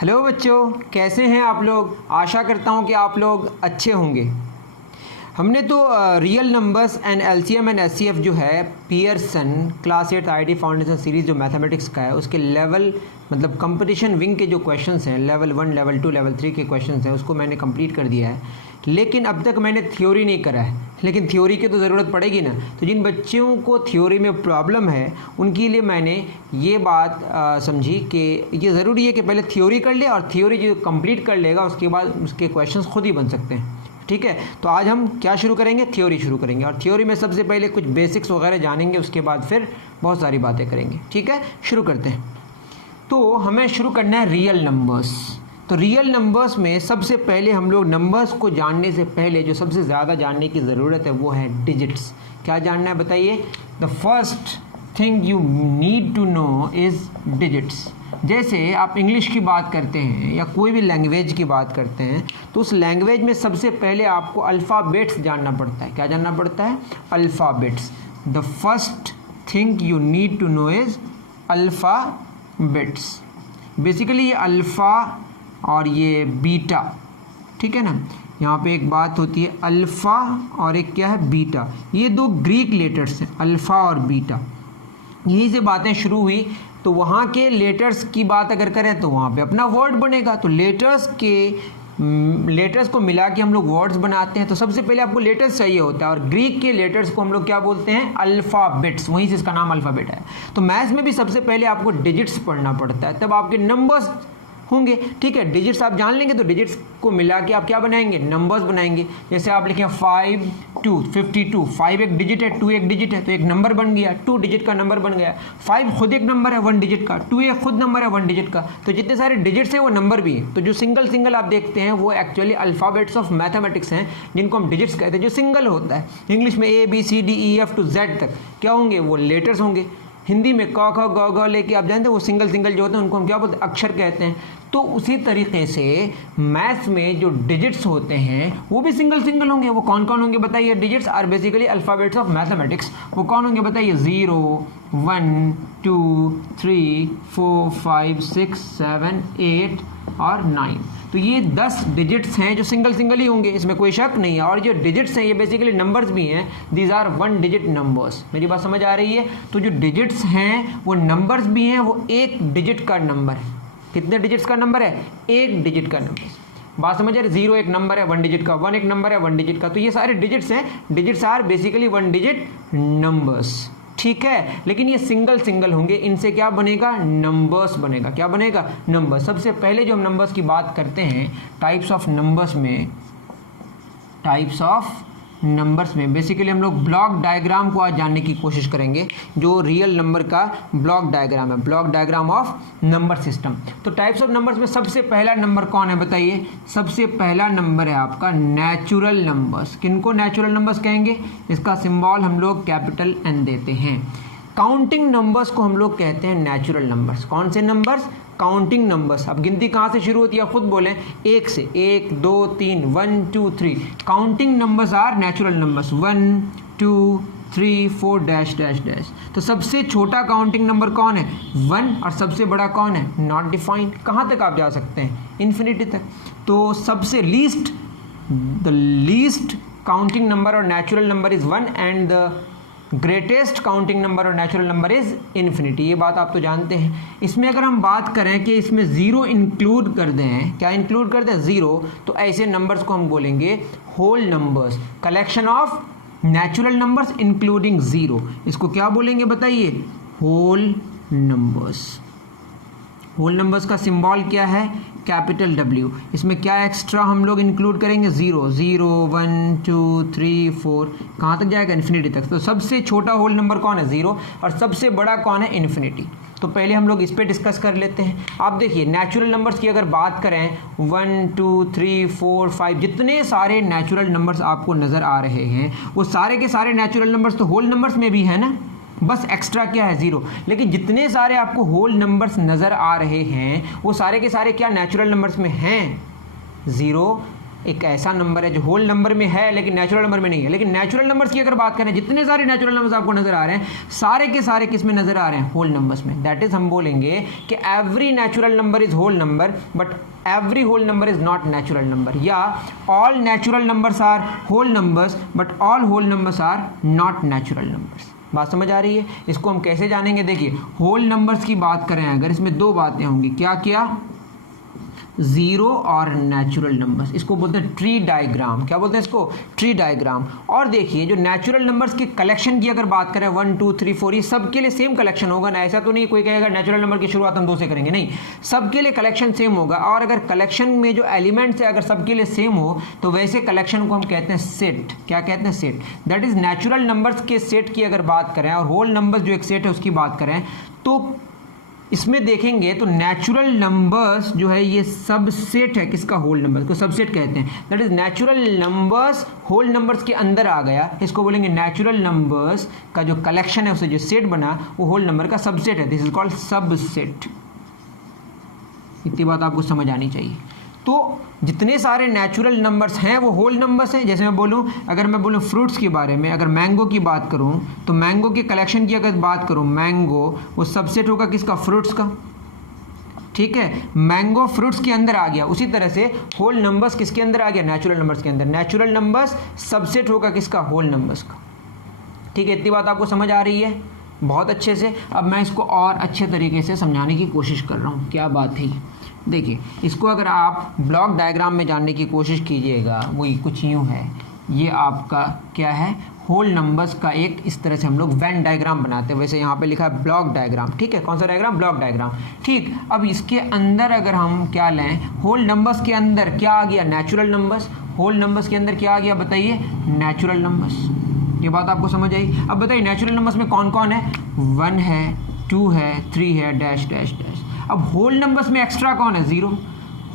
Hello बच्चों, कैसे हैं आप लोग। आशा करता हूं कि आप लोग अच्छे होंगे। हमने तो real numbers and LCM and HCF जो है Pearson class 8 IT foundation series जो मैथमेटिक्स का है उसके लेवल मतलब कंपटीशन विंग के जो क्वेश्चंस हैं लेवल 1, लेवल 2, लेवल 3 के क्वेश्चंस हैं उसको मैंने कंप्लीट कर दिया है। लेकिन अब तक मैंने थ्योरी नहीं करा है, लेकिन थ्योरी की तो ज़रूरत पड़ेगी ना। तो जिन बच्चों को थ्योरी में प्रॉब्लम है उनके लिए मैंने ये बात समझी कि ये ज़रूरी है कि पहले थ्योरी कर ले और थ्योरी जो कंप्लीट कर लेगा उसके बाद उसके क्वेश्चंस खुद ही बन सकते हैं। ठीक है, तो आज हम क्या शुरू करेंगे, थ्योरी शुरू करेंगे। और थ्योरी में सबसे पहले कुछ बेसिक्स वगैरह जानेंगे, उसके बाद फिर बहुत सारी बातें करेंगे। ठीक है, शुरू करते हैं। तो हमें शुरू करना है रियल नंबर्स। तो रियल नंबर्स में सबसे पहले हम लोग नंबर्स को जानने से पहले जो सबसे ज़्यादा जानने की ज़रूरत है वो है डिजिट्स। क्या जानना है बताइए। The first thing you need to know is digits. जैसे आप इंग्लिश की बात करते हैं या कोई भी लैंग्वेज की बात करते हैं तो उस लैंग्वेज में सबसे पहले आपको अल्फ़ाबेट्स जानना पड़ता है। क्या जानना पड़ता है? Alphabets. The first thing you need to know is alphabets. Basically ये अल्फ़ा और ये बीटा, ठीक है ना। यहाँ पे एक बात होती है अल्फ़ा और एक क्या है बीटा। ये दो ग्रीक लेटर्स हैं अल्फ़ा और बीटा, यहीं से बातें शुरू हुई। तो वहाँ के लेटर्स की बात अगर करें तो वहाँ पे अपना वर्ड बनेगा। तो लेटर्स को मिला के हम लोग वर्ड्स बनाते हैं। तो सबसे पहले आपको लेटर्स चाहिए होता है और ग्रीक के लेटर्स को हम लोग क्या बोलते हैं? अल्फ़ाबेट्स। वहीं से इसका नाम अल्फ़ाबेट है। तो मैथ्स में भी सबसे पहले आपको डिजिट्स पढ़ना पड़ता है, तब आपके नंबर्स होंगे। ठीक है, डिजिट्स आप जान लेंगे तो डिजिट्स को मिला के आप क्या बनाएंगे? नंबर्स बनाएंगे। जैसे आप लिखें 5 2 52, 5 एक डिजिट है, 2 एक डिजिट है, तो एक नंबर बन गया, 2 डिजिट का नंबर बन गया। 5 खुद एक नंबर है 1 डिजिट का, 2 एक खुद नंबर है 1 डिजिट का। तो जितने सारे डिजिट्स हैं वो नंबर भी हैं। तो जो सिंगल सिंगल आप देखते हैं वो एक्चुअली अल्फ़ाबेट्स ऑफ मैथमेटिक्स हैं, जिनको हम डिजिट्स कहते हैं। जो सिंगल होता है इंग्लिश में ABCDEF to Z तक क्या होंगे? वो लेटर्स होंगे। हिंदी में क ख ग घ लेके आप जानते हैं वो सिंगल सिंगल जो होते हैं उनको हम क्या बोलते हैं? अक्षर कहते हैं। तो उसी तरीके से मैथ्स में जो डिजिट्स होते हैं वो भी सिंगल सिंगल होंगे। वो कौन कौन होंगे बताइए? Digits are basically alphabets of mathematics. वो कौन होंगे बताइए? 0 1 2 3 4 5 6 7 8 और 9। तो ये 10 डिजिट्स हैं जो सिंगल सिंगल ही होंगे, इसमें कोई शक नहीं है। और जो डिजिट्स हैं ये बेसिकली नंबर्स भी हैं। These are 1 digit numbers. मेरी बात समझ आ रही है? तो जो डिजिट्स हैं वो नंबर्स भी हैं, वो 1 डिजिट का नंबर है। कितने डिजिट्स का नंबर है? 1 डिजिट का नंबर। बात समझ आ रही? 0 एक नंबर है 1 डिजिट का, 1 एक नंबर है 1 डिजिट का। तो ये सारे डिजिट्स हैं। Digits are basically 1 digit numbers. ठीक है, लेकिन ये सिंगल सिंगल होंगे। इनसे क्या बनेगा? नंबर्स बनेगा। क्या बनेगा? नंबर्स। सबसे पहले जो हम नंबर्स की बात करते हैं टाइप्स ऑफ नंबर्स में बेसिकली हम लोग ब्लॉक डायग्राम को आज जानने की कोशिश करेंगे। जो रियल नंबर का ब्लॉक डायग्राम है, block diagram of number system. तो टाइप्स ऑफ नंबर्स में सबसे पहला नंबर कौन है बताइए? सबसे पहला नंबर है आपका नेचुरल नंबर्स। किनको नेचुरल नंबर्स कहेंगे? इसका सिंबल हम लोग कैपिटल N देते हैं। काउंटिंग नंबर्स को हम लोग कहते हैं नेचुरल नंबर्स। कौन से नंबर्स? Counting numbers. अब गिनती कहाँ से शुरू होती है? खुद बोलें 1 से। 1 2 3 1 2 3। Counting numbers are natural numbers. 1 2 3 4 dash dash dash. तो सबसे छोटा काउंटिंग नंबर कौन है? 1। और सबसे बड़ा कौन है? Not defined. कहाँ तक आप जा सकते हैं? इन्फिनिटी तक। तो सबसे द लीस्ट काउंटिंग नंबर और natural number is 1 and the greatest counting number और नेचुरल नंबर इज इन्फिनिटी। ये बात आप तो जानते हैं। इसमें अगर हम बात करें कि इसमें 0 इंक्लूड कर दें, क्या इंक्लूड कर दें? 0, तो ऐसे नंबर्स को हम बोलेंगे whole numbers. Collection of natural numbers including 0, इसको क्या बोलेंगे बताइए? Whole numbers. होल नंबर्स का सिंबल क्या है? Capital W। इसमें क्या एक्स्ट्रा हम लोग इंक्लूड करेंगे? 0 0 1 2 3 4। कहाँ तक जाएगा? इन्फिनिटी तक। तो सबसे छोटा होल नंबर कौन है? 0। और सबसे बड़ा कौन है? इन्फिनिटी। तो पहले हम लोग इस पे डिस्कस कर लेते हैं। आप देखिए नेचुरल नंबर्स की अगर बात करें 1 2 3 4 5 जितने सारे नेचुरल नंबर्स आपको नज़र आ रहे हैं वो सारे के सारे नेचुरल नंबर्स तो होल नंबर्स में भी है ना। बस एक्स्ट्रा क्या है? 0। लेकिन जितने सारे आपको होल नंबर्स नज़र आ रहे हैं वो सारे के सारे क्या नेचुरल नंबर्स में हैं? 0 एक ऐसा नंबर है जो होल नंबर में है लेकिन नेचुरल नंबर में नहीं है। लेकिन नेचुरल नंबर्स की अगर बात करें, जितने सारे नेचुरल नंबर्स आपको नजर आ रहे हैं सारे के सारे किस में नजर आ रहे हैं? होल नंबर्स में। दैट इज हम बोलेंगे कि every natural number is whole number but every whole number is not natural number, या all natural numbers are whole numbers but all whole numbers are not natural numbers. बात समझ आ रही है? इसको हम कैसे जानेंगे? देखिए, होल नंबर्स की बात करें अगर, इसमें दो बातें होंगी। क्या क्या? जीरो और नेचुरल नंबर्स। इसको बोलते हैं ट्री डायग्राम। क्या बोलते हैं इसको? Tree diagram. और देखिए, जो नेचुरल नंबर्स के कलेक्शन की अगर बात करें 1 2 3 4, ये सबके लिए सेम कलेक्शन होगा ना। ऐसा तो नहीं कोई कहेगा नेचुरल नंबर की शुरुआत हम 2 से करेंगे, नहीं, सबके लिए कलेक्शन सेम होगा। और अगर कलेक्शन में जो एलिमेंट्स है अगर सबके लिए सेम हो तो वैसे कलेक्शन को हम कहते हैं सेट। क्या कहते हैं? Set. That is natural numbers के सेट की अगर बात करें और होल नंबर्स जो एक सेट है उसकी बात करें तो इसमें देखेंगे तो नेचुरल नंबर्स जो है ये सबसेट है किसका? होल नंबर को सबसेट कहते हैं। That is natural numbers whole numbers के अंदर आ गया, इसको बोलेंगे नेचुरल नंबर्स का जो कलेक्शन है उससे जो सेट बना वो होल नंबर का सबसेट है। This is called subset. इतनी बात आपको समझ आनी चाहिए। तो जितने सारे नेचुरल नंबर्स हैं वो होल नंबर्स हैं। जैसे मैं बोलूं, अगर मैं बोलूं फ्रूट्स के बारे में, अगर मैंगो की बात करूं तो मैंगो के कलेक्शन की अगर बात करूं, मैंगो वो सबसेट होगा किसका? फ्रूट्स का। ठीक है, मैंगो फ्रूट्स के अंदर आ गया। उसी तरह से होल नंबर्स किसके अंदर आ गया? नेचुरल नंबर्स के अंदर। नेचुरल नंबर्स सबसेट होगा किसका? होल नंबर्स का। ठीक है, इतनी बात आपको समझ आ रही है बहुत अच्छे से। अब मैं इसको और अच्छे तरीके से समझाने की कोशिश कर रहा हूँ। क्या बात है? देखिए, इसको अगर आप ब्लॉक डायग्राम में जानने की कोशिश कीजिएगा, वही कुछ यूँ है। ये आपका क्या है? होल नंबर्स का एक इस तरह से हम लोग वेन डायग्राम बनाते हैं। वैसे यहाँ पे लिखा है ब्लॉक डायग्राम। ठीक है, कौन सा डायग्राम? Block diagram. ठीक, अब इसके अंदर अगर हम क्या लें, होल नंबर्स के अंदर क्या आ गया? Natural numbers. होल नंबर्स के अंदर क्या आ गया बताइए? Natural numbers. ये बात आपको समझ आई? अब बताइए नेचुरल नंबर्स में कौन कौन है? 1 है, 2 है, 3 है, डैश डैश डैश। अब होल नंबर्स में एक्स्ट्रा कौन है? 0।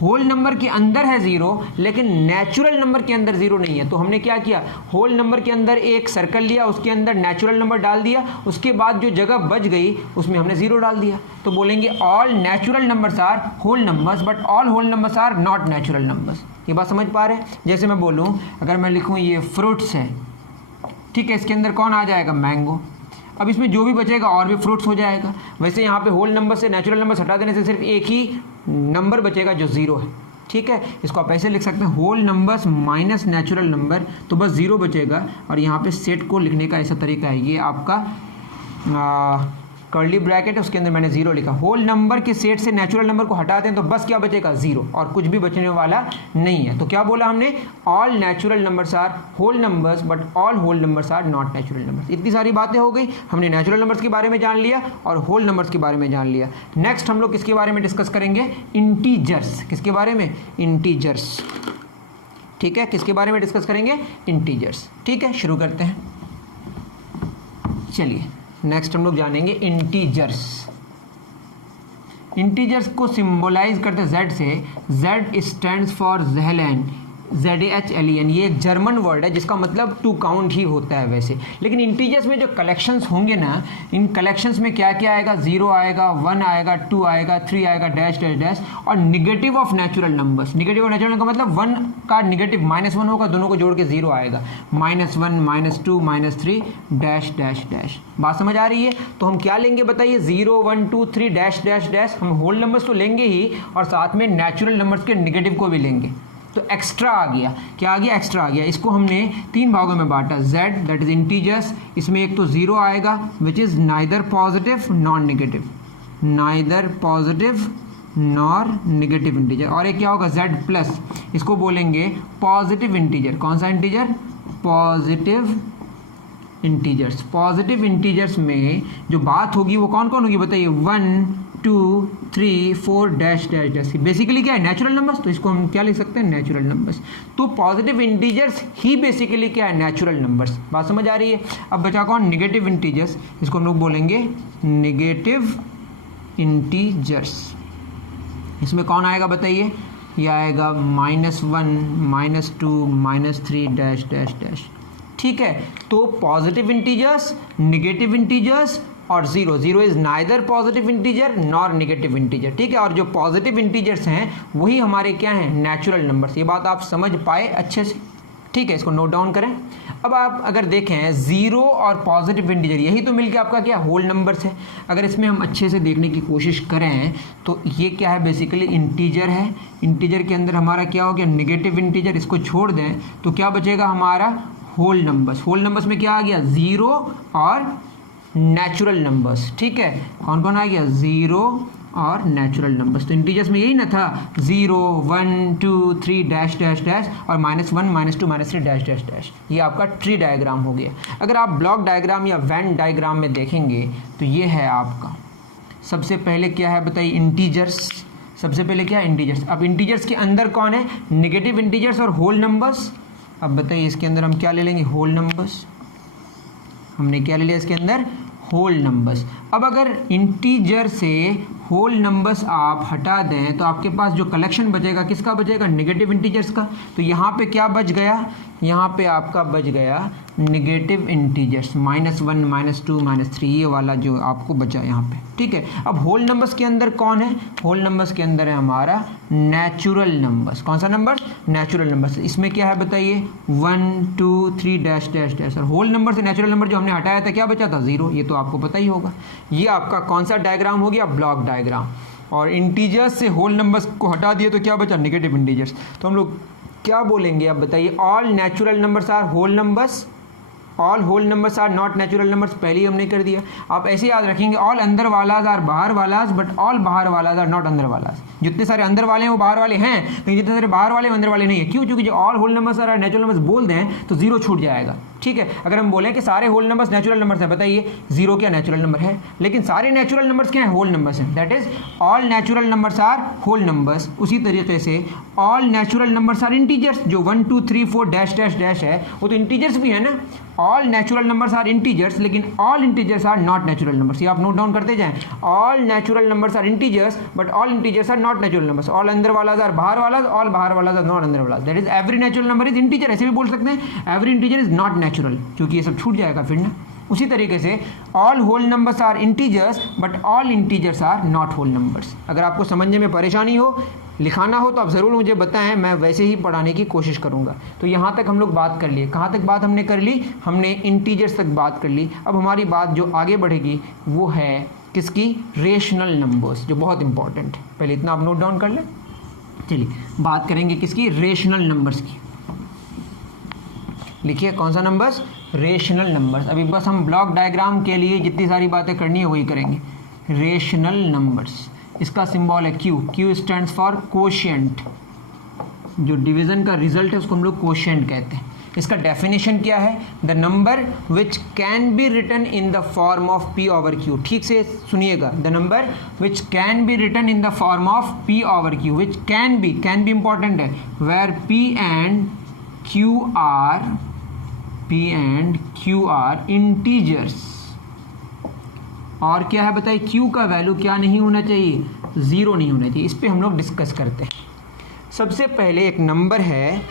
होल नंबर के अंदर है 0 लेकिन नेचुरल नंबर के अंदर 0 नहीं है। तो हमने क्या किया? होल नंबर के अंदर एक सर्कल लिया, उसके अंदर नेचुरल नंबर डाल दिया, उसके बाद जो जगह बच गई उसमें हमने 0 डाल दिया। तो बोलेंगे all natural numbers are whole numbers but all whole numbers are not natural numbers. ये बात समझ पा रहे हैं? जैसे मैं बोलूँ, अगर मैं लिखूँ ये फ्रूट्स है, ठीक है, इसके अंदर कौन आ जाएगा? मैंगो। अब इसमें जो भी बचेगा और भी फ्रूट्स हो जाएगा। वैसे यहाँ पे होल नंबर से नेचुरल नंबर हटा देने से सिर्फ एक ही नंबर बचेगा जो 0 है। ठीक है, इसको आप ऐसे लिख सकते हैं, whole numbers minus natural number, तो बस 0 बचेगा। और यहाँ पे सेट को लिखने का ऐसा तरीका है, ये आपका कर्ली ब्रैकेट है, उसके अंदर मैंने 0 लिखा। होल नंबर के सेट से नेचुरल नंबर को हटा दें तो बस क्या बचेगा? 0, और कुछ भी बचने वाला नहीं है। तो क्या बोला हमने? All natural numbers are whole numbers but all whole numbers are not natural numbers. इतनी सारी बातें हो गई। हमने नेचुरल नंबर्स के बारे में जान लिया और होल नंबर्स के बारे में जान लिया। नेक्स्ट हम लोग किसके बारे में डिस्कस करेंगे? इंटीजर्स। किसके बारे में? इंटीजर्स। ठीक है, किसके बारे में डिस्कस करेंगे? इंटीजर्स। ठीक है, शुरू करते हैं। चलिए, नेक्स्ट हम लोग जानेंगे इंटीजर्स। इंटीजर्स को सिंबलाइज करते हैं Z से। Z stands for Zahlen, ZAHLEN। ये एक जर्मन वर्ड है जिसका मतलब टू काउंट ही होता है वैसे। लेकिन इंटीजर्स में जो कलेक्शंस होंगे ना, इन कलेक्शंस में क्या क्या आएगा? 0 आएगा, 1 आएगा, 2 आएगा, 3 आएगा, डैश डैश डैश, और negative of natural numbers. Negative of natural का मतलब 1 का निगेटिव -1 होगा, दोनों को जोड़ के 0 आएगा। -1, -2, -3, डैश डैश डैश। बात समझ आ रही है? तो हम क्या लेंगे बताइए? 0, 1, 2, 3, डैश डैश डैश। हम होल नंबर्स तो लेंगे ही और साथ में नेचुरल नंबर्स के निगेटिव को भी लेंगे। तो एक्स्ट्रा आ गया। क्या आ गया? एक्स्ट्रा आ गया। इसको हमने 3 भागों में बांटा। Z दैट इज इंटीजर्स, इसमें एक तो 0 आएगा which is neither positive nor negative, neither positive nor negative integer. और एक क्या होगा? Z प्लस, इसको बोलेंगे पॉजिटिव इंटीजर। कौन सा integer? Positive integers. Positive integers में जो बात होगी वो कौन कौन होगी बताइए? 1, 2, 3, 4, डैश डैश डैश। बेसिकली क्या है? Natural numbers. तो इसको हम क्या लिख सकते हैं? Natural numbers. तो पॉजिटिव इंटीजर्स ही बेसिकली क्या है? Natural numbers. बात समझ आ रही है? अब बचा कौन? Negative integers. इसको हम लोग बोलेंगे निगेटिव इंटीजर्स। इसमें कौन आएगा बताइए? ये आएगा -1, -2, -3, डैश डैश डैश। ठीक है, तो पॉजिटिव इंटीजर्स, निगेटिव इंटीजर्स, और zero, zero is neither positive integer nor negative integer, ठीक है। और जो पॉजिटिव इंटीजर्स हैं वही हमारे क्या हैं, नेचुरल नंबर्स। ये बात आप समझ पाए अच्छे से, ठीक है, इसको नोट डाउन करें। अब आप अगर देखें जीरो और पॉजिटिव इंटीजर यही तो मिलके आपका क्या होल नंबर्स है। अगर इसमें हम अच्छे से देखने की कोशिश करें तो ये क्या है, बेसिकली इंटीजर है। इंटीजर के अंदर हमारा क्या हो गया, नेगेटिव इंटीजर, इसको छोड़ दें तो क्या बचेगा हमारा होल नंबर्स। होल नंबर्स में क्या आ गया, जीरो और नेचुरल नंबर्स, ठीक है। कौन कौन आ गया, जीरो और नेचुरल नंबर्स। तो इंटीजर्स में यही ना था, 0 1 2 3 डैश डैश डैश और -1 -2 -3 डैश डैश डैश। ये आपका ट्री डायग्राम हो गया। अगर आप ब्लॉक डायग्राम या वेन डायग्राम में देखेंगे तो ये है आपका, सबसे पहले क्या है बताइए, इंटीजर्स। सबसे पहले क्या है, इंटीजर्स। अब इंटीजर्स के अंदर कौन है, नेगेटिव इंटीजर्स और होल नंबर्स। अब बताइए इसके अंदर हम क्या ले लेंगे, होल नंबर्स। हमने क्या ले लिया इसके अंदर, होल नंबर्स। अब अगर इंटीजर से होल नंबर्स आप हटा दें तो आपके पास जो कलेक्शन बचेगा किसका बचेगा, नेगेटिव इंटीजर्स का। तो यहाँ पे क्या बच गया, यहाँ पे आपका बच गया नेगेटिव इंटीजर्स, -1 -2 -3, ये वाला जो आपको बचा यहाँ पे, ठीक है। अब होल नंबर्स के अंदर कौन है, होल नंबर्स के अंदर है हमारा नेचुरल नंबर्स। कौन सा नंबर, नेचुरल नंबर्स। इसमें क्या है बताइए, 1 2 3 डैश डैश डैश। और होल नंबर से नेचुरल नंबर जो हमने हटाया था क्या बचा था, जीरो। ये तो आपको पता ही होगा। ये आपका कौन सा डायग्राम हो गया, ब्लॉक डायग्राम। और इंटीजर्स से होल नंबर्स को हटा दिए तो क्या बचा, नेगेटिव इंटीजर्स। तो हम लोग क्या बोलेंगे, अब बताइए, all natural numbers are whole numbers, all whole numbers are not natural numbers. पहले ही हमने कर दिया। आप ऐसे याद रखेंगे, ऑल अंदर वालाज आर बाहर वालाज, बट ऑल बाहर वालाज आर नॉट अंदर वालाज। जितने सारे अंदर वाले हैं वो बाहर वाले हैं, लेकिन जितने सारे बाहर वाले हैं अंदर वाले नहीं है। क्यों, क्योंकि जो all whole numbers are natural numbers बोल दें तो जीरो छूट जाएगा, ठीक है। अगर हम बोलें कि सारे होल नंबर्स नेचुरल नंबर्स हैं, बताइए जीरो क्या नेचुरल नंबर है, लेकिन सारे नेचुरल नंबर्स क्या हैं, होल नंबर्स हैं। That is all natural numbers are whole numbers. उसी तरीके से all natural numbers are integers. जो 1 2 3 4 डैश डैश डैश है वो तो इंटीजर्स भी है ना। All natural numbers are integers, लेकिन all integers are not natural numbers. ये आप नोट डाउन करते जाएं, all natural numbers are integers but all integers are not natural numbers. All अंदर वाला आर बाहर वाला, ऑल बाहर वाला आर नॉट अंदर वाला। That is every natural number is integer. ऐसे भी बोल सकते हैं, every integer is not natural, क्योंकि ये सब छूट जाएगा फिर ना। उसी तरीके से all whole numbers are integers but all integers are not whole numbers. अगर आपको समझने में परेशानी हो, लिखाना हो तो आप ज़रूर मुझे बताएं, मैं वैसे ही पढ़ाने की कोशिश करूंगा। तो यहाँ तक हम लोग बात कर लिए। कहाँ तक बात हमने कर ली, हमने इंटीजर्स तक बात कर ली। अब हमारी बात जो आगे बढ़ेगी वो है किसकी, रेशनल नंबर्स, जो बहुत इंपॉर्टेंट है। पहले इतना आप नोट डाउन कर लें। चलिए बात करेंगे किसकी, रेशनल नंबर्स की। लिखिए कौन सा नंबर्स, रेशनल नंबर्स। अभी बस हम ब्लॉक डायग्राम के लिए जितनी सारी बातें करनी है वही करेंगे। रेशनल नंबर्स, इसका सिंबल है Q. Q stands for quotient. जो डिवीजन का रिजल्ट है उसको हम लोग कोशिएंट कहते हैं। इसका डेफिनेशन क्या है, the number which can be written in the form of p over q. ठीक से सुनिएगा, the number which can be written in the form of p over q. Which can be important है, where p and q are integers. और क्या है बताइए, Q का value क्या नहीं होना चाहिए, जीरो नहीं होना चाहिए। इस पे हम लोग डिस्कस करते हैं। सबसे पहले एक नंबर है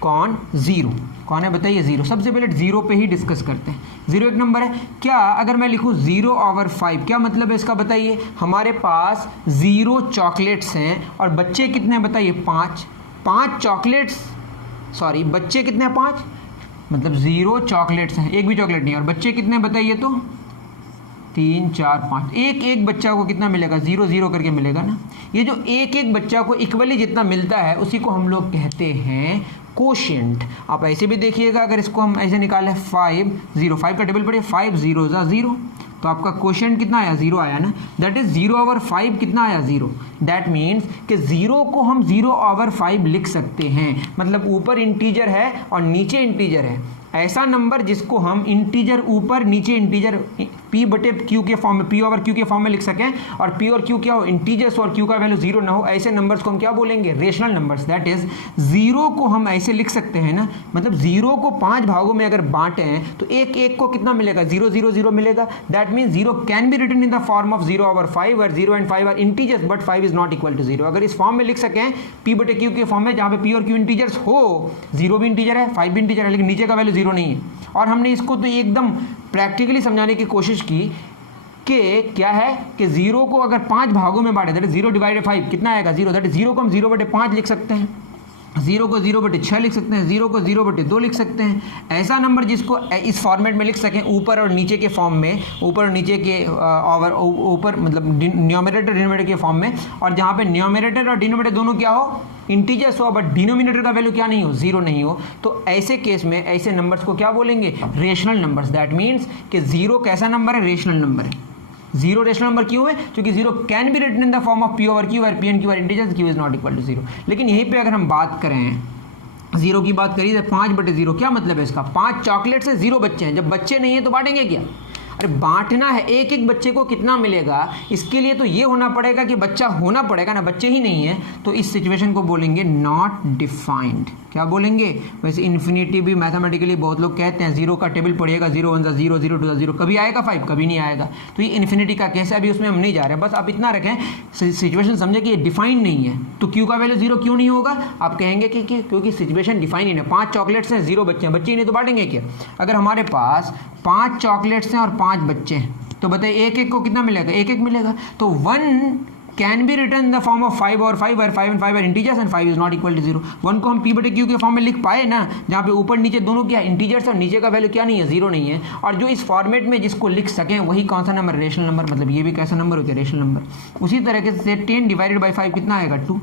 कौन, जीरो। कौन है बताइए, जीरो। सबसे पहले जीरो पे ही डिस्कस करते हैं। जीरो एक नंबर है क्या, अगर मैं लिखूं 0/5, क्या मतलब है इसका बताइए। हमारे पास 0 चॉकलेट्स हैं और बच्चे कितने हैं बताइए, 5 चॉकलेट्स, सॉरी बच्चे कितने हैं, 5, मतलब 0 चॉकलेट्स हैं, एक भी चॉकलेट नहीं। और बच्चे कितने बताइए, तो 3 4 5। एक बच्चा को कितना मिलेगा, 0 0 करके मिलेगा ना। ये जो एक बच्चा को इक्वली जितना मिलता है उसी को हम लोग कहते हैं कोशिएंट। आप ऐसे भी देखिएगा, अगर इसको हम ऐसे निकालें 5 0, 5 का टेबल पढ़िए, 5 0 0, तो आपका कोशिएंट कितना आया, 0 आया ना। दैट इज 0/5 कितना आया, 0। दैट मीन्स कि 0 को हम 0/5 लिख सकते हैं। मतलब ऊपर इंटीजर है और नीचे इंटीजर है। ऐसा नंबर जिसको हम इंटीजर ऊपर नीचे इंटीजर P/Q के फॉर्म में, P/Q के फॉर्म में लिख सकें, और P और Q क्या हो, इंटीजर्स, और Q का वैल्यू 0 ना हो, ऐसे नंबर्स को हम क्या बोलेंगे, रेशनल नंबर्स। दैट इज 0 को हम ऐसे लिख सकते हैं ना, मतलब 0 को 5 भागों में अगर बांटें तो एक को कितना मिलेगा, 0 0 0 मिलेगा। That means 0 can be written in the form of 0/5 where 0 and 5 are integers but 5 is not equal to 0। अगर इस फॉर्म में लिख सकें P/Q के फॉर्म में, जहाँ पे P और Q इंटीजर्स हो, 0 भी इंटीजर है 5 भी इंटीजर है, लेकिन नीचे का वैल्यू 0 नहीं है। और हमने इसको तो एकदम प्रैक्टिकली समझाने की कोशिश की। कि क्या है कि 0 को अगर 5 भागों में बांटे, दैट इज 0 डिवाइडेड 5, कितना आएगा 0, दैट इज 0 को हम 0/5 लिख सकते हैं, 0 को 0/6 लिख सकते हैं, 0 को 0/2 लिख सकते हैं। ऐसा नंबर जिसको इस फॉर्मेट में लिख सकें, ऊपर और नीचे के फॉर्म में, ऊपर और नीचे के ऊपर मतलब न्यूमरेटर डिनोमिनेटर के फॉर्म में, और जहाँ पे न्यूमरेटर और डिनोमिनेटर दोनों क्या हो, इंटीजर्स हो, बट डिनोमिनेटर का वैल्यू क्या नहीं हो, 0 नहीं हो, तो ऐसे केस में ऐसे नंबर्स को क्या बोलेंगे, रेशनल नंबर्स। दैट मीन्स कि 0 कैसा नंबर है, रेशनल नंबर है। 0 रेशनल नंबर क्यों है, क्योंकि 0 can be written in the form of P/Q where P and Q are integers, Q is not equal to 0। लेकिन यहीं पे अगर हम बात करें 0 की बात करिए तो 5/0 क्या मतलब है इसका, 5 चॉकलेट से 0 बच्चे हैं, जब बच्चे नहीं है तो बांटेंगे क्या, अरे बांटना है, एक एक बच्चे को कितना मिलेगा, इसके लिए तो ये होना पड़ेगा कि बच्चा होना पड़ेगा ना, बच्चे ही नहीं है, तो इस सिचुएशन को बोलेंगे नॉट डिफाइंड। क्या बोलेंगे, वैसे इन्फिनिटी भी मैथमेटिकली बहुत लोग कहते हैं, 0 का टेबल पढ़िएगा, 0 1 0 0 2 0, कभी आएगा 5, कभी नहीं आएगा, तो ये इन्फिनिटी का केस है, अभी उसमें हम नहीं जा रहे हैं, बस आप इतना रखें सिचुएशन समझे कि ये डिफाइंड नहीं है। तो क्यू का वैल्यू 0 क्यों नहीं होगा, आप कहेंगे कि क्योंकि सिचुएशन डिफाइन ही नहीं है, 5 चॉकलेट्स हैं, 0 बच्चे हैं, बच्चे ही नहीं तो बांटेंगे क्या। अगर हमारे पास 5 चॉकलेट्स हैं और 5 बच्चे हैं, तो बताइए एक एक को कितना मिलेगा, एक एक मिलेगा, तो 1 can be written in the form of 5 और 5 where 5 and 5 are integers and 5 is not equal to 0। 1 को हम P/Q के फॉर्म में लिख पाए ना, जहाँ पे ऊपर नीचे दोनों क्या इंटीजर्स और नीचे का वैल्यू क्या नहीं है, 0 नहीं है, और जो इस फॉर्मेट में जिसको लिख सकें वही कौन सा नंबर, रेशनल नंबर, मतलब ये भी कैसा नंबर हो गया, रेशनल नंबर। उसी तरीके से 10 डिवाइडेड बाई 5 कितना आएगा, 2।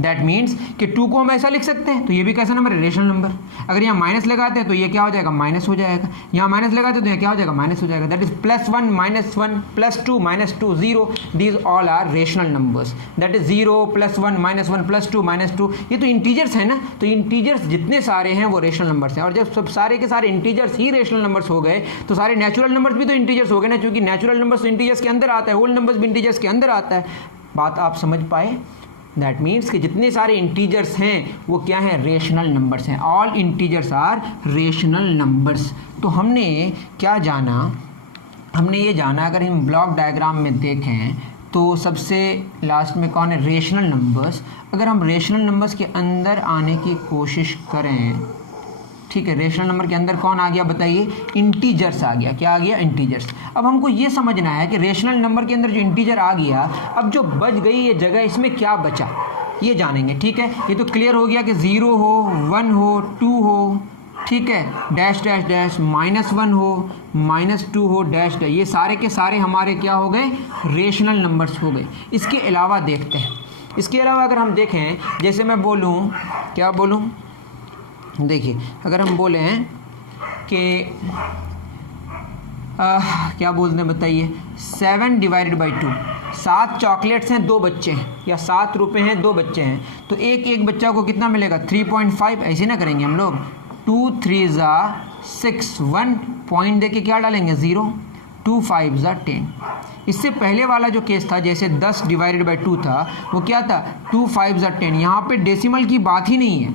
दैट मीन्स कि 2 को हम ऐसा लिख सकते हैं, तो ये भी कैसा नंबर है, रेशनल नंबर। अगर यहाँ माइनस लगाते हैं तो ये क्या हो जाएगा, माइनस हो जाएगा, यहाँ माइनस लगाते हैं तो यहाँ क्या हो जाएगा, माइनस हो जाएगा। That is +1 -1 +2 -2 0, these all are rational numbers. That is 0 +1 -1 +2 -2, ये तो इंटीजर्स है ना, तो इंटीजर्स जितने सारे हैं वो रेशनल नंबर्स हैं, और जब सब सारे के सारे इंटीजर्स ही रेशनल नंबर्स हो गए तो सारे नेचुरल नंबर्स भी तो इंटीजर्स हो गए ना, क्योंकि नेचुरल नंबर्स तो इंटीजर्स के अंदर आता है, होल नंबर्स भी इंटीजर्स के अंदर आता है। बात आप समझ पाए। दैट मीन्स कि जितने सारे इंटीजर्स हैं वो क्या हैं, रेशनल नंबर्स हैं। All integers are rational numbers. तो हमने क्या जाना, हमने ये जाना, अगर हम ब्लॉक डायग्राम में देखें तो सबसे लास्ट में कौन है, रेशनल नंबर्स। अगर हम रेशनल नंबर्स के अंदर आने की कोशिश करें, ठीक है, रेशनल नंबर के अंदर कौन आ गया बताइए, इंटीजर्स आ गया। क्या आ गया, इंटीजर्स। अब हमको ये समझना है कि रेशनल नंबर के अंदर जो इंटीजर आ गया, अब जो बच गई ये जगह, इसमें क्या बचा ये जानेंगे। ठीक है, ये तो क्लियर हो गया कि 0 हो, 1 हो, 2 हो, ठीक है, डैश डैश डैश, -1 हो, -2 हो, डैश डैश, ये सारे के सारे हमारे क्या हो गए, रेशनल नंबर्स हो गए। इसके अलावा देखते हैं, इसके अलावा अगर हम देखें, जैसे मैं बोलूँ, क्या बोलूँ, देखिए अगर हम बोले हैं कि क्या बोलते हैं बताइए, 7 डिवाइडेड बाई 2, 7 चॉकलेट्स हैं, 2 बच्चे हैं, या 7 रुपए हैं, 2 बच्चे हैं, तो एक एक बच्चा को कितना मिलेगा, 3.5। ऐसे ना करेंगे हम लोग, 2 3 6, 1 पॉइंट दे के क्या डालेंगे, 0, 2 5 10। इससे पहले वाला जो केस था, जैसे 10 डिवाइडेड बाई 2 था, वो क्या था, 2 5 10। यहाँ पे डेसिमल की बात ही नहीं है,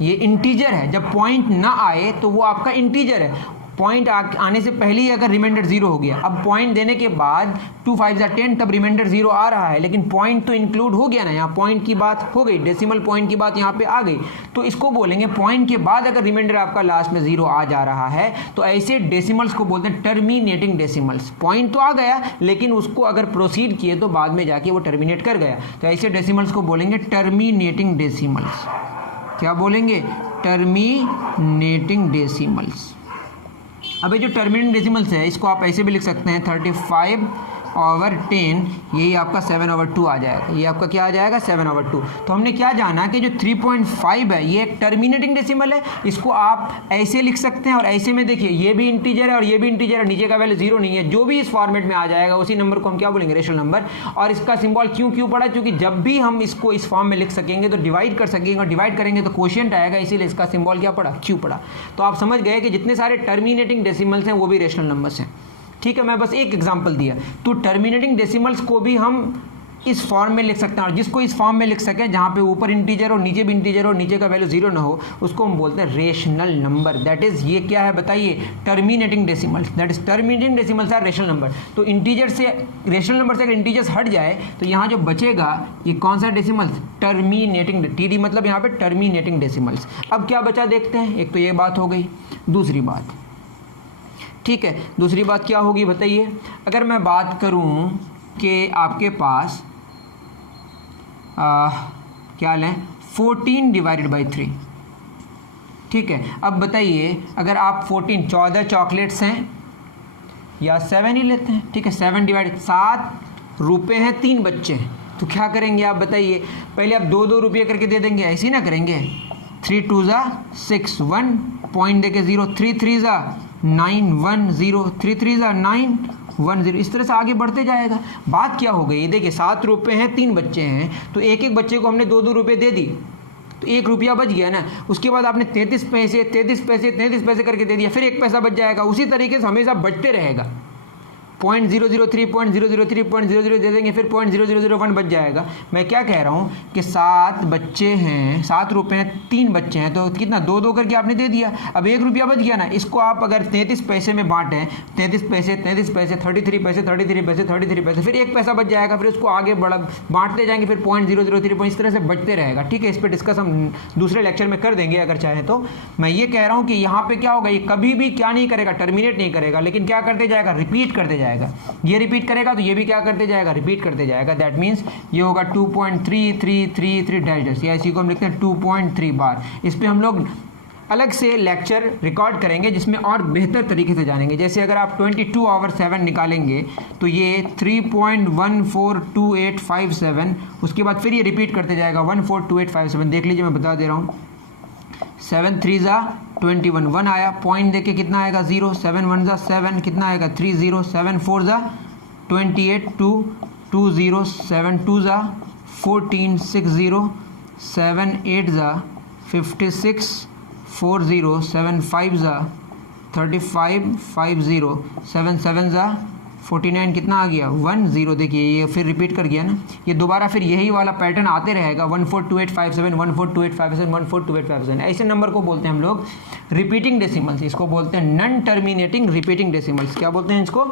ये इंटीजर है। जब पॉइंट ना आए तो वो आपका इंटीजर है। पॉइंट आने से पहले ही अगर रिमाइंडर 0 हो गया, अब पॉइंट देने के बाद 2 5 10, तब रिमाइंडर 0 आ रहा है, लेकिन पॉइंट तो इंक्लूड हो गया ना, यहाँ पॉइंट की बात हो गई, डेसिमल पॉइंट की बात यहाँ पे आ गई, तो इसको बोलेंगे पॉइंट के बाद अगर रिमाइंडर आपका लास्ट में 0 आ जा रहा है, तो ऐसे डेसिमल्स को बोलते हैं टर्मिनेटिंग डेसिमल्स। पॉइंट तो आ गया, लेकिन उसको अगर प्रोसीड किए तो बाद में जाके वो टर्मिनेट कर गया, तो ऐसे डेसिमल्स को बोलेंगे टर्मिनेटिंग डेसिमल्स। क्या बोलेंगे, टर्मिनेटिंग डेसिमल्स। अब ये जो टर्मिनेटिंग डेसिमल्स है, इसको आप ऐसे भी लिख सकते हैं, 35/10, यही आपका 7/2 आ जाएगा। ये आपका क्या आ जाएगा, 7/2। तो हमने क्या जाना कि जो 3.5 है ये एक टर्मिनेटिंग डेसिमल है, इसको आप ऐसे लिख सकते हैं, और ऐसे में देखिए ये भी इंटीजर है और ये भी इंटीजर है, नीचे का वैल्यू 0 नहीं है, जो भी इस फॉर्मेट में आ जाएगा उसी नंबर को हम क्या बोलेंगे, रेशनल नंबर। और इसका सिंबल क्यों पड़ा, क्योंकि जब भी हम इसको इस फॉर्म में लिख सकेंगे तो डिवाइड कर सकेंगे, और डिवाइड करेंगे तो क्वोशिएंट आएगा, इसीलिए इसका सिंबल क्या पड़ा, क्यू पड़ा। तो आप समझ गए कि जितने सारे टर्मिनेटिंग डेसिमल्स हैं वो भी रेशनल नंबर्स हैं। ठीक है, मैं बस एक एग्जांपल दिया। तो टर्मिनेटिंग डेसिमल्स को भी हम इस फॉर्म में लिख सकते हैं, और जिसको इस फॉर्म में लिख सकें जहाँ पे ऊपर इंटीजर और नीचे भी इंटीजर और नीचे का वैल्यू 0 ना हो, उसको हम बोलते हैं रेशनल नंबर। दैट इज, ये क्या है बताइए, terminating decimals. That is terminating decimals are rational number. तो इंटीजर से, रेशनल नंबर से अगर इंटीजर्स हट जाए तो यहाँ जो बचेगा ये कौन सा डेसिमल्स, टर्मिनेटिंग, TD मतलब यहाँ पे टर्मिनेटिंग डेसिमल्स। अब क्या बचा देखते हैं, एक तो ये बात हो गई, दूसरी बात, ठीक है। दूसरी बात क्या होगी बताइए, अगर मैं बात करूं कि आपके पास क्या लें 14 डिवाइडेड बाई 3, ठीक है। अब बताइए अगर आप 14 चॉकलेट्स हैं या 7 ही लेते हैं, ठीक है। 7 डिवाइड 7 रुपये हैं, 3 बच्चे हैं, तो क्या करेंगे आप बताइए, पहले आप 2-2 रुपये करके दे देंगे, ऐसे ही ना करेंगे। 3 2 ज़ा 6, 1 पॉइंट देके 0, 3 3 ज़ा 9 1 0, 3 3 ज़ा 9 1 0, इस तरह से आगे बढ़ते जाएगा। बात क्या हो गई, देखिए 7 रुपये हैं, 3 बच्चे हैं, तो एक एक बच्चे को हमने 2-2 रुपये दे दी, तो 1 रुपया बच गया ना। उसके बाद आपने 33 पैसे 33 पैसे 33 पैसे करके दे दिया, फिर 1 पैसा बच जाएगा। उसी तरीके से हमेशा बचते रहेगा। 0.003 0.003 0.000 दे देंगे, फिर 0.0001 बच जाएगा। मैं क्या कह रहा हूँ कि 7 बच्चे हैं, 7 रुपये हैं, 3 बच्चे हैं, तो कितना 2-2 करके आपने दे दिया। अब 1 रुपया बच गया ना, इसको आप अगर 33 पैसे में बांटें, 33 पैसे 33 पैसे 33 पैसे 33 पैसे 33 पैसे, फिर 1 पैसा बच जाएगा, फिर उसको आगे बांटते जाएंगे, फिर 0.003 इस तरह से बचते रहेगा, ठीक है। इस पर डिस्कस हम दूसरे लेक्चर में कर देंगे अगर चाहें तो। मैं ये कह रहा हूँ कि यहाँ पे क्या होगा, ये कभी भी क्या नहीं करेगा, टर्मिनेट नहीं करेगा, लेकिन क्या करते जाएगा, रिपीट करते जाएगा। ये रिपीट करेगा तो ये भी क्या करते जाएगा, रिपीट करते जाएगा। दैट मीन्स ये होगा 2.3333 डैश, या इसी को हम लिखते हैं 2.3 बार। इस पे हम लोग अलग से लेक्चर रिकॉर्ड करेंगे जिसमें और बेहतर तरीके से जानेंगे। जैसे अगर आप 22/7 निकालेंगे तो ये 3.142857, उसके बाद फिर ये रिपीट करते जाएगा 142857। देख लीजिए, मैं बता दे रहा हूँ। 7 3 ज़ा 21, 1 आया, पॉइंट देके कितना आएगा 0, 7 1 ज़ा 7, कितना आएगा 30, 7 4 ज़ा 28, 2 2 0, 7 2 ज़ा 14, 6 0, 7 8 ज़ा 56, 4 0, 7 5 ज़ा 35, 5 0, 7 7 ज़ा 49, कितना आ गया 1 0। देखिए ये फिर रिपीट कर गया ना, ये दोबारा फिर यही वाला पैटर्न आते रहेगा। 142857 142857 142857, ऐसे नंबर को बोलते हैं हम लोग रिपीटिंग डेसिमल्स। इसको बोलते हैं नॉन टर्मिनेटिंग रिपीटिंग डेसिमल्स। क्या बोलते हैं इसको,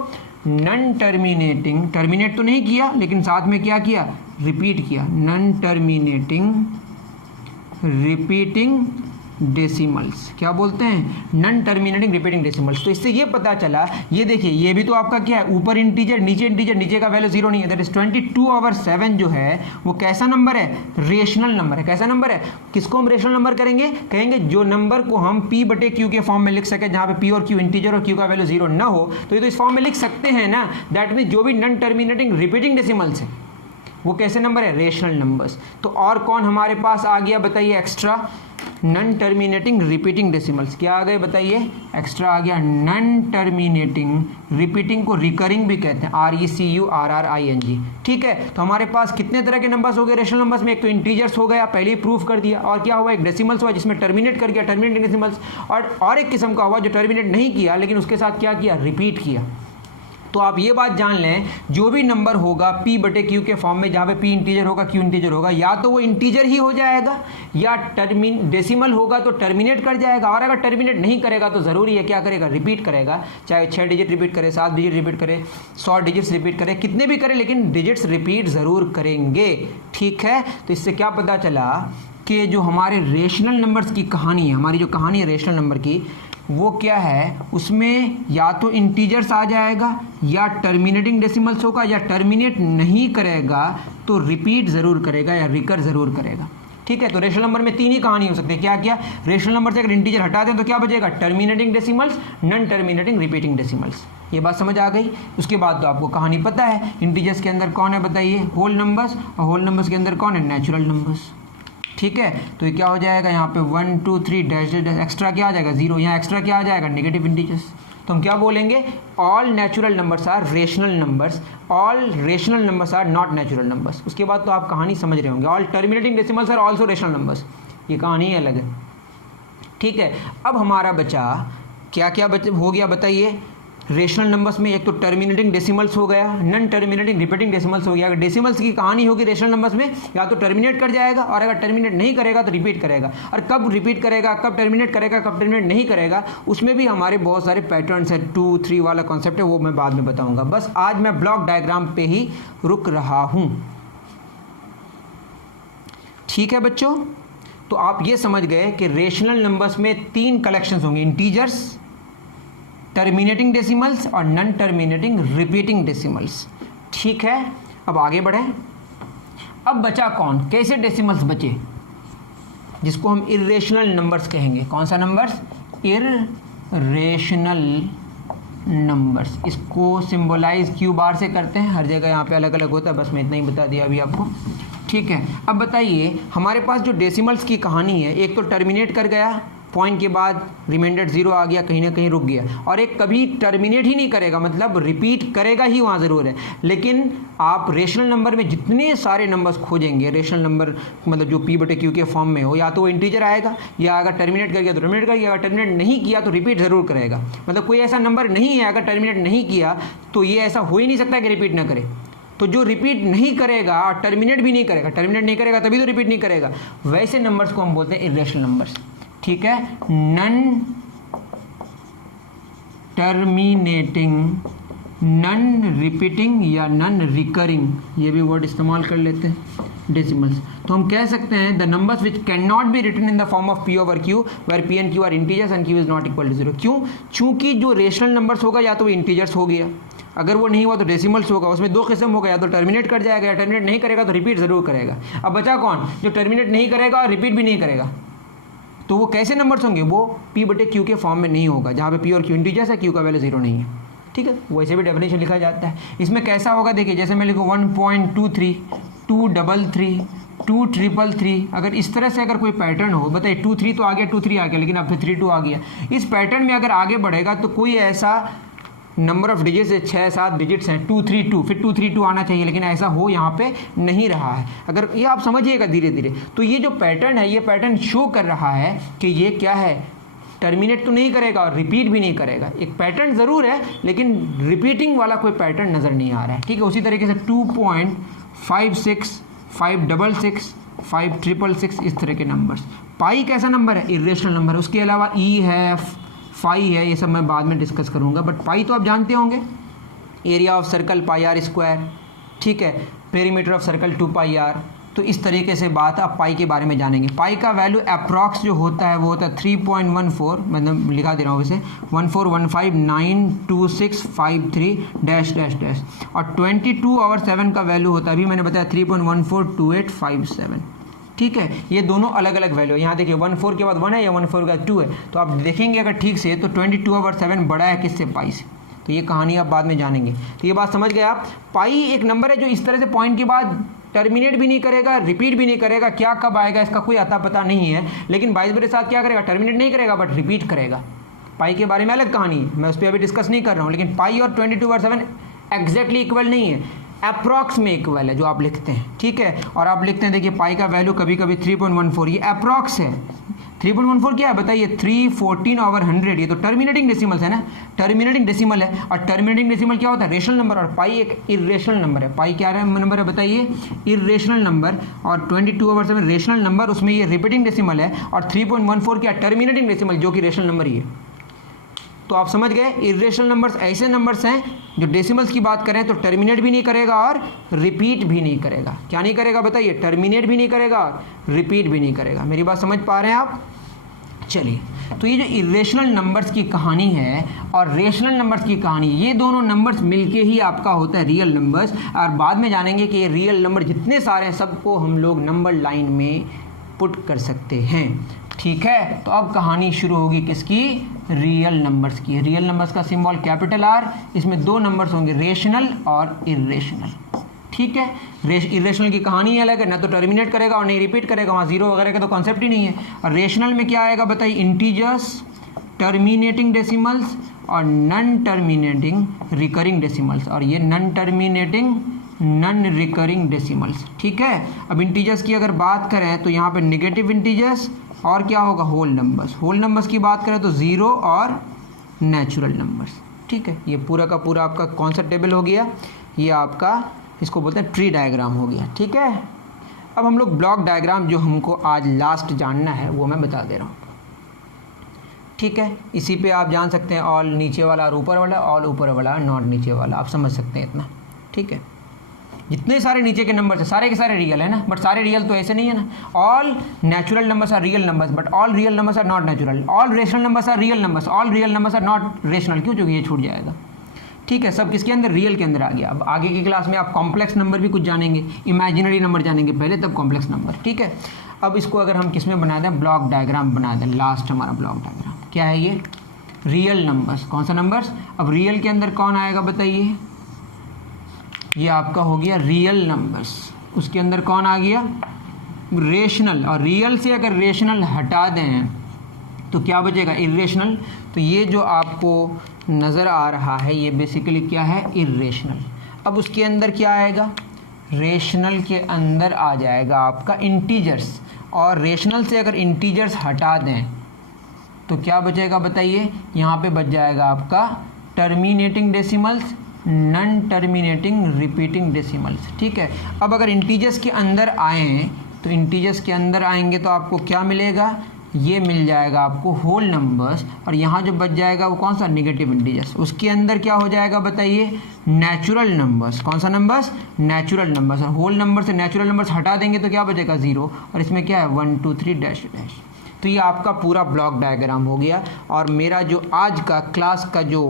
नॉन टर्मिनेटिंग। टर्मिनेट तो नहीं किया, लेकिन साथ में क्या किया, रिपीट किया। नॉन टर्मिनेटिंग रिपीटिंग डेसिमल्स, क्या बोलते हैं, नॉन टर्मिनेटिंग रिपीटिंग डेसिमल्स। तो इससे ये पता चला, ये देखिए ये भी तो आपका क्या है, ऊपर इंटीजर नीचे इंटीजर, नीचे का वैल्यू 0 नहीं है। दैट इज 22/7 जो है वो कैसा नंबर है, रेशनल नंबर है। कैसा नंबर है, किसको हम रेशनल नंबर करेंगे, कहेंगे जो नंबर को हम P/Q के फॉर्म में लिख सके, जहाँ पे P और Q इंटीजर और Q का वैल्यू 0 ना हो, तो ये तो इस फॉर्म में लिख सकते हैं ना। दैट मीन जो भी नॉन टर्मिनेटिंग रिपीटिंग डेसिमल्स है वो कैसे नंबर है, रेशनल नंबर्स। तो और कौन हमारे पास आ गया बताइए extra, non terminating repeating decimals. क्या आ गए बताइए, एक्स्ट्रा आ गया नॉन टर्मिनेटिंग, रिपीटिंग को रिकरिंग भी कहते हैं, RECURRING, ठीक है। तो हमारे पास कितने तरह के नंबर्स हो गए रेशनल नंबर्स में, एक तो इंटीजर्स हो गया, पहले ही प्रूफ कर दिया, और क्या हुआ, एक डेसिमल्स हुआ जिसमें टर्मिनेट कर गया, टर्मिनेटिंग डेसिमल्स, और एक किस्म का हुआ जो टर्मिनेट नहीं किया लेकिन उसके साथ क्या किया, रिपीट किया। तो आप ये बात जान लें, जो भी नंबर होगा P/Q के फॉर्म में, जहाँ पे P इंटीजर होगा Q इंटीजर होगा, या तो वो इंटीजर ही हो जाएगा या डेसिमल होगा तो टर्मिनेट कर जाएगा, और अगर टर्मिनेट नहीं करेगा तो ज़रूरी है क्या करेगा, रिपीट करेगा। चाहे 6 डिजिट रिपीट करे, 7 डिजिट रिपीट करे, 100 डिजिट्स रिपीट करे, कितने भी करे, लेकिन डिजिट्स रिपीट ज़रूर करेंगे, ठीक है। तो इससे क्या पता चला कि जो हमारे रेशनल नंबर्स की कहानी है, हमारी जो कहानी है रेशनल नंबर की, वो क्या है, उसमें या तो इंटीजर्स आ जाएगा या टर्मिनेटिंग डेसिमल्स होगा, या टर्मिनेट नहीं करेगा तो रिपीट ज़रूर करेगा या रिकर ज़रूर करेगा, ठीक है। तो रेशनल नंबर में 3 ही कहानी हो सकती है। क्या क्या, रेशनल नंबर से अगर इंटीजर हटा दें तो क्या बचेगा, terminating decimals, non terminating repeating decimals. ये बात समझ आ गई। उसके बाद तो आपको कहानी पता है, इंटीजर्स के अंदर कौन है बताइए, होल नंबर्स, और होल नंबर्स के अंदर कौन है, नेचुरल नंबर्स, ठीक है। तो ये क्या हो जाएगा, यहाँ पे 1 2 3 डैश डैश, एक्स्ट्रा क्या आ जाएगा 0, यहाँ एक्स्ट्रा क्या आ जाएगा, नेगेटिव इंटीजर्स। तो हम क्या बोलेंगे, all natural numbers are rational numbers, all rational numbers are not natural numbers. उसके बाद तो आप कहानी समझ रहे होंगे, all terminating decimals are also rational numbers, ये कहानी अलग है, ठीक है। अब हमारा बचा क्या क्या हो गया बताइए, रेशनल नंबर्स में एक तो टर्मिनेटिंग डेसिमल्स हो गया, नॉन टर्मिनेटिंग रिपीटिंग डेसिमल्स हो गया। अगर डेसिमल्स की कहानी होगी रेशनल नंबर्स में, या तो टर्मिनेट कर जाएगा, और अगर टर्मिनेट नहीं करेगा तो रिपीट करेगा। और कब रिपीट करेगा, कब टर्मिनेट करेगा, कब टर्मिनेट नहीं करेगा, उसमें भी हमारे बहुत सारे पैटर्न्स हैं। 2 3 वाला कॉन्सेप्ट है, वो मैं बाद में बताऊंगा। बस आज मैं ब्लॉक डायग्राम पे ही रुक रहा हूं, ठीक है बच्चों। तो आप ये समझ गए कि रेशनल नंबर्स में 3 कलेक्शंस होंगे, इंटीजर्स, टर्मिनेटिंग डेसिमल्स और नॉन टर्मिनेटिंग रिपीटिंग डेसिमल्स। ठीक है, अब आगे बढ़ें। अब बचा कौन, कैसे डेसिमल्स बचे, जिसको हम इर्रेशनल नंबर्स कहेंगे। कौन सा नंबर्स, इर्रेशनल नंबर्स। इसको सिंबलाइज क्यू बार से करते हैं, हर जगह यहाँ पे अलग अलग होता है, बस मैं इतना ही बता दिया अभी आपको। ठीक है, अब बताइए हमारे पास जो डेसिमल्स की कहानी है, एक तो टर्मिनेट कर गया, पॉइंट के बाद रिमाइंडर 0 आ गया, कहीं ना कहीं रुक गया, और एक कभी टर्मिनेट ही नहीं करेगा, मतलब रिपीट करेगा ही वहाँ ज़रूर है। लेकिन आप रेशनल नंबर में जितने सारे नंबर्स खोजेंगे, रेशनल नंबर मतलब जो P/Q के फॉर्म में हो, या तो वो इंटीजर आएगा, या अगर टर्मिनेट कर गया तो टर्मिनेट कर गया, अगर टर्मिनेट नहीं किया तो रिपीट ज़रूर करेगा। मतलब कोई ऐसा नंबर नहीं है अगर टर्मिनेट नहीं किया तो ये ऐसा हो ही नहीं सकता कि रिपीट ना करे। तो जो रिपीट नहीं करेगा और टर्मिनेट भी नहीं करेगा, टर्मिनेट नहीं करेगा तभी तो रिपीट नहीं करेगा, वैसे नंबर्स को हम बोलते हैं इर्रेशनल नंबर्स। ठीक है, नन टर्मिनेटिंग, नन रिपीटिंग या नन रिकरिंग, ये भी वर्ड इस्तेमाल कर लेते हैं डेसिमल्स। तो हम कह सकते हैं the numbers which can not be written in the form of P over Q where P and Q are integers and Q is not equal to 0। क्यों? चूंकि जो रेशनल नंबर्स होगा या तो वो इंटीजर्स हो गया, अगर वो नहीं हुआ तो डेसिमल्स होगा। उसमें दो किस्म होगा, या तो टर्मिनेट कर जाएगा या टर्मिनेट नहीं करेगा तो रिपीट ज़रूर करेगा। अब बचा कौन, जो टर्मिनेट नहीं करेगा और रिपीट भी नहीं करेगा। तो वो कैसे नंबर्स होंगे, वो P/Q के फॉर्म में नहीं होगा, जहाँ पे P और Q इंटीजर्स है, Q का वैल्यू 0 नहीं है। ठीक है, वैसे भी डेफिनेशन लिखा जाता है। इसमें कैसा होगा देखिए, जैसे मैं लिखूँ 1.23, 233, 233, अगर इस तरह से अगर कोई पैटर्न हो, बताइए 2-3 तो आ गया, 2-3 आ गया, लेकिन अब फिर 3-2 आ गया। इस पैटर्न में अगर आगे बढ़ेगा तो कोई ऐसा नंबर ऑफ डिजिट्स है, 6-7 डिजिट्स हैं, 232, फिर 232 आना चाहिए, लेकिन ऐसा हो यहाँ पे नहीं रहा है। अगर ये आप समझिएगा धीरे धीरे, तो ये जो पैटर्न है, ये पैटर्न शो कर रहा है कि ये क्या है, टर्मिनेट तो नहीं करेगा और रिपीट भी नहीं करेगा। एक पैटर्न ज़रूर है लेकिन रिपीटिंग वाला कोई पैटर्न नज़र नहीं आ रहा है। ठीक है, उसी तरीके से 2.56, 566, 5666, इस तरह के नंबर्स। पाई कैसा नंबर है, इर्रेशनल नंबर है। उसके अलावा ई है, फाई है, ये सब मैं बाद में डिस्कस करूंगा, बट पाई तो आप जानते होंगे, एरिया ऑफ सर्कल πr²। ठीक है, पेरीमीटर ऑफ सर्कल 2πr। तो इस तरीके से बात आप पाई के बारे में जानेंगे। पाई का वैल्यू अप्रॉक्स जो होता है वो होता है 3.14, मतलब लिखा दे रहा हूँ इसे, 141592653 -- और 22/7 का वैल्यू होता है, अभी मैंने बताया 3.142857। ठीक है, ये दोनों अलग अलग वैल्यू, यहाँ देखिए 14 के बाद 1 है या 14 के बाद 2 है, तो आप देखेंगे अगर ठीक से तो 22/7 बड़ा है किससे, पाई से। तो ये कहानी आप बाद में जानेंगे। तो ये बात समझ गए आप। पाई एक नंबर है जो इस तरह से पॉइंट के बाद टर्मिनेट भी नहीं करेगा, रिपीट भी नहीं करेगा, क्या कब आएगा इसका कोई अता पता नहीं है, लेकिन 22 के साथ क्या करेगा, टर्मिनेट नहीं करेगा बट रिपीट करेगा। पाई के बारे में अलग कहानी है, मैं उस पर अभी डिस्कस नहीं कर रहा हूँ, लेकिन पाई और 22/7 एग्जैक्टली इक्वल नहीं है, अप्रॉक्स में इक्वल है जो आप लिखते हैं। ठीक है, और आप लिखते हैं देखिए पाई का वैल्यू कभी कभी 3.14, ये अप्रॉक्स है। 3.14 क्या है बताइए, 314/100, ये तो टर्मिनेटिंग डेसिमल्स है ना, टर्मिनेटिंग डेसिमल है। और टर्मिनेटिंग डेसिमल क्या होता है, रेशनल नंबर, और पाई एक इर्रेशनल नंबर है। पाई क्या नंबर है बताइए, इर्रेशनल नंबर, और 22/7 रेशनल नंबर, उसमें ये रिपीटिंग डेसिमल है, और 3.14 क्या, टर्मिनेटिंग डेसिमल, जो कि रेशनल नंबर ही है। तो आप समझ गए, इर्रेशनल नंबर्स ऐसे नंबर्स हैं जो डेसिमल्स की बात करें तो टर्मिनेट भी नहीं करेगा और रिपीट भी नहीं करेगा। क्या नहीं करेगा बताइए, टर्मिनेट भी नहीं करेगा और रिपीट भी नहीं करेगा। मेरी बात समझ पा रहे हैं आप? चलिए, तो ये जो इर्रेशनल नंबर्स की कहानी है और रेशनल नंबर्स की कहानी, ये दोनों नंबर्स मिलके ही आपका होता है रियल नंबर्स। और बाद में जानेंगे कि ये रियल नंबर जितने सारे हैं सबको हम लोग नंबर लाइन में पुट कर सकते हैं। ठीक है, तो अब कहानी शुरू होगी किसकी, रियल नंबर्स की। रियल नंबर्स का सिंबल कैपिटल R, इसमें दो नंबर्स होंगे, रेशनल और इर्रेशनल। ठीक है, इर्रेशनल की कहानी अलग है, ना तो टर्मिनेट करेगा और नहीं रिपीट करेगा, वहाँ जीरो वगैरह का तो कॉन्सेप्ट ही नहीं है। और रेशनल में क्या आएगा बताइए, इंटीजर्स, टर्मिनेटिंग डेसिमल्स और नॉन टर्मिनेटिंग रिकरिंग डेसिमल्स, और ये non terminating non recurring decimals. ठीक है, अब इंटीजर्स की अगर बात करें तो यहाँ पे नेगेटिव इंटीजर्स और क्या होगा, होल नंबर्स। होल नंबर्स की बात करें तो ज़ीरो और नेचुरल नंबर्स। ठीक है, ये पूरा का पूरा आपका कॉन्सेप्ट टेबल हो गया, ये आपका इसको बोलते हैं ट्री डायग्राम हो गया। ठीक है, अब हम लोग ब्लॉक डायग्राम जो हमको आज लास्ट जानना है वो मैं बता दे रहा हूँ। ठीक है, इसी पे आप जान सकते हैं ऑल नीचे वाला और ऊपर वाला, ऑल ऊपर वाला नॉट नीचे वाला, आप समझ सकते हैं इतना। ठीक है, जितने सारे नीचे के नंबर है सारे के सारे रियल है ना, बट सारे रियल तो ऐसे नहीं है ना। All natural numbers are real numbers but all real numbers are not natural. All rational numbers are real numbers, all real numbers are not rational. क्यों? क्योंकि ये छूट जाएगा। ठीक है, सब किसके अंदर? रियल के अंदर आ गया। अब आगे की क्लास में आप कॉम्प्लेक्स नंबर भी कुछ जानेंगे, इमेजिनरी नंबर जानेंगे पहले, तब कॉम्प्लेक्स नंबर। ठीक है, अब इसको अगर हम किस में बना दें, ब्लॉक डायग्राम बना दें। लास्ट हमारा ब्लॉक डायग्राम क्या है? ये रियल नंबर्स। कौन सा नंबर्स? अब रियल के अंदर कौन आएगा बताइए? ये आपका हो गया रियल नंबर्स। उसके अंदर कौन आ गया? रेशनल। और रियल से अगर रेशनल हटा दें तो क्या बचेगा? इर्रेशनल। तो ये जो आपको नज़र आ रहा है ये बेसिकली क्या है? इर्रेशनल। अब उसके अंदर क्या आएगा? रेशनल के अंदर आ जाएगा आपका इंटीजर्स। और रेशनल से अगर इंटीजर्स हटा दें तो क्या बचेगा बताइए? यहाँ पे बच जाएगा आपका terminating decimals, non terminating repeating decimals. ठीक है, अब अगर इंटीजर्स के अंदर आएँ तो इंटीजर्स के अंदर आएंगे तो आपको क्या मिलेगा? ये मिल जाएगा आपको होल नंबर्स। और यहाँ जो बच जाएगा वो कौन सा? Negative integers. उसके अंदर क्या हो जाएगा बताइए? Natural numbers. कौन सा नंबर्स? Natural numbers. और होल नंबर से नेचुरल नंबर्स हटा देंगे तो क्या बचेगा? 0। और इसमें क्या है? 1 2 3 डैश डैश। तो ये आपका पूरा ब्लॉक डायग्राम हो गया। और मेरा जो आज का क्लास का जो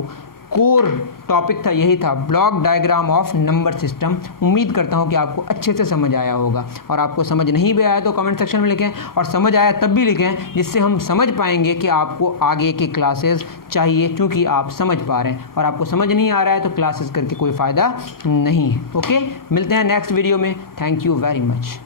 कोर टॉपिक था यही था, block diagram of number system. उम्मीद करता हूँ कि आपको अच्छे से समझ आया होगा। और आपको समझ नहीं भी आया तो कमेंट सेक्शन में लिखें, और समझ आया तब भी लिखें, जिससे हम समझ पाएंगे कि आपको आगे की क्लासेस चाहिए, क्योंकि आप समझ पा रहे हैं। और आपको समझ नहीं आ रहा है तो क्लासेस करके कोई फ़ायदा नहीं है। ओके, मिलते हैं नेक्स्ट वीडियो में। Thank you very much.